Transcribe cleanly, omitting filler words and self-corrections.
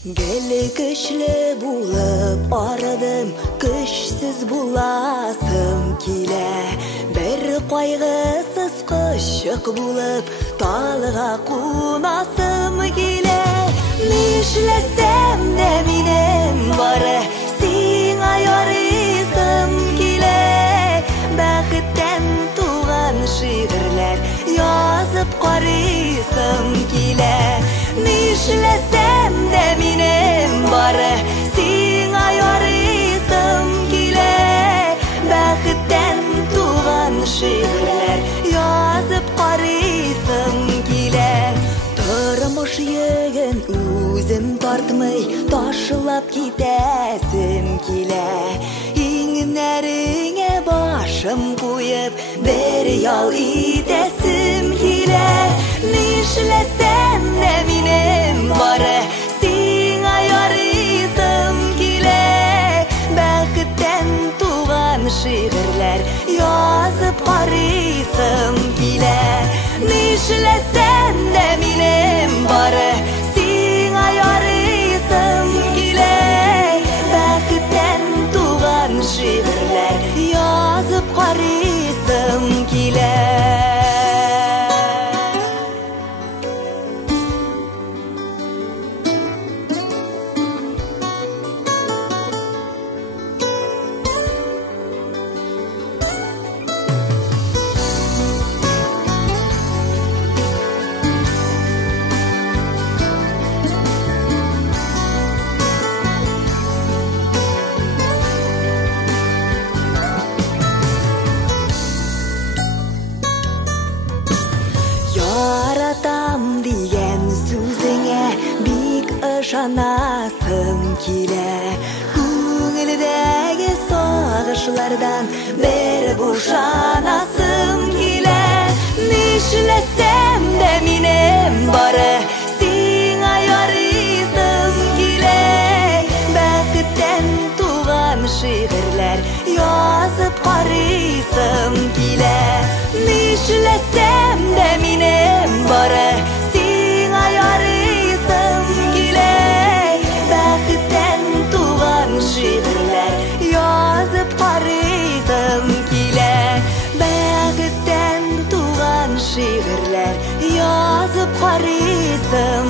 Гелі күчлі болып арыдым, күшсіз буласым келе. Бір қайғысыз құшық болып, талға қунасым келе. Нишлесем де менің бары, сиңа ярисым келе. Бәхеттен туған шиғырлар язып қарисым келе. Нишлесем де менің бары, сиңа ярисым келе. Бәхеттен туған шиғырлар язып қарисым келе. Тұрмыш егін өзім тартмай, ташылап кетесім келе. Иңнәріңе башым қойып, бір ял итесім келе. Нишлесем де менің бары, сиңа ярисым келе. Бәхеттен туған шиғырлар язып қарисым келе. Нишлесем де менің бары, сиңа ярисым келе. Бәхеттен туған шиғырлар язып қарисым келе. Яратам деген сөзіңе бик ышанасым келе. Көңілдегі сағышлардан бір бошанасым келе. Нишлесем де менің бары, сиңа ярисым келе. Бәхеттен туған шиғырлар язып қарисым келе. Нишлесем де менің бары, сиңа ярисым келе. Бәхеттен туған шиғырлар язып қарисым келе. Бәхеттен туған шиғырлар язып қарисым